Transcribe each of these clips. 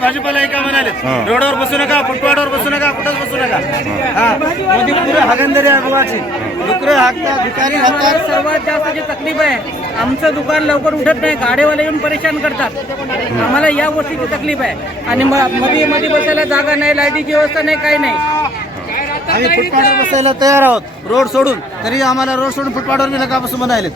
भाजीपाला एका म्हणाले. रोडवर बसू नका फुटपाटवर बसू नका कुठंच बसू नका. हा. मोदी पुढे हागंदरी अनुभवाची डुकरं हाकतात भिकारी हाकतात सर्वात जास्त जी तकलीफ आहे आमचं दुकान लवकर उठत नाही गाडेवाले येऊन परेशान करतात. आम्हाला या गोष्टीची तकलीफ आहे. आणि मध्ये मध्ये बसायला जागा नाही लाईटीची व्यवस्था नाही काही नाही. आम्ही फुटपाथवर बसायला तयार आहोत. रोड सोडून. तरी आम्हाला रोड सोडून फुटपाथवर बी नका बसून म्हणाले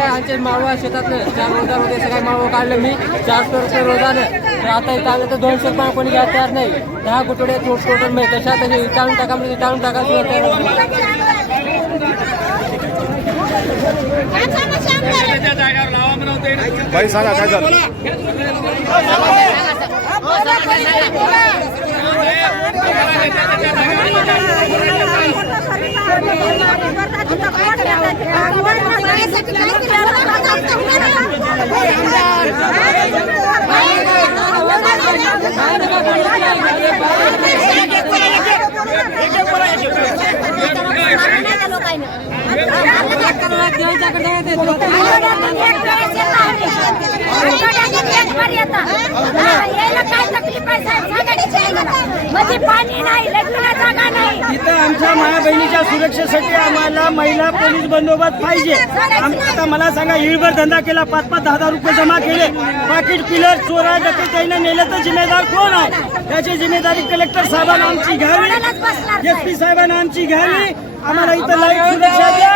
आमचे माळवा शेतातलं चार रोजामध्ये सगळ्या माळवा काढलं मी चारशे रुपये रोजानं. तर आता इथं आलं तर दोनशे रुपये कोणी घ्यायला तयार नाही. दहा कुटुडे टोटल नाही तशा तसे टाळून टाका म्हणजे टाळून टाका तयार सांगा काय झालं? म्हणजे इथं आमच्या माया बहिणीच्या सुरक्षेसाठी आम्हाला महिला पोलीस बंदोबस्त पाहिजे आता मला सांगा हिळभर धंदा केला पाच पाच दहा दहा रुपये जमा केले पाकिट पिलर चोरा डकैत त्याने नेलं तर जिम्मेदार कोण आहे त्याची जिम्मेदारी कलेक्टर साहेबांना आमची घ्यावी एस पी साहेबांना आमची घ्यावी आम्हाला इथं लाइट सुरक्षा द्या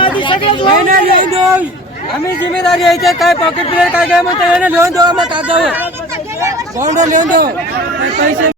आधी सगळं महिना लिहून देऊ आम्ही जिम्मेदारी यायचे काय पॉकेट पिलर काय काय म्हणता येणं लिहून देऊ मग कागदावर बॉन्डवर लिहून देऊ. पैसे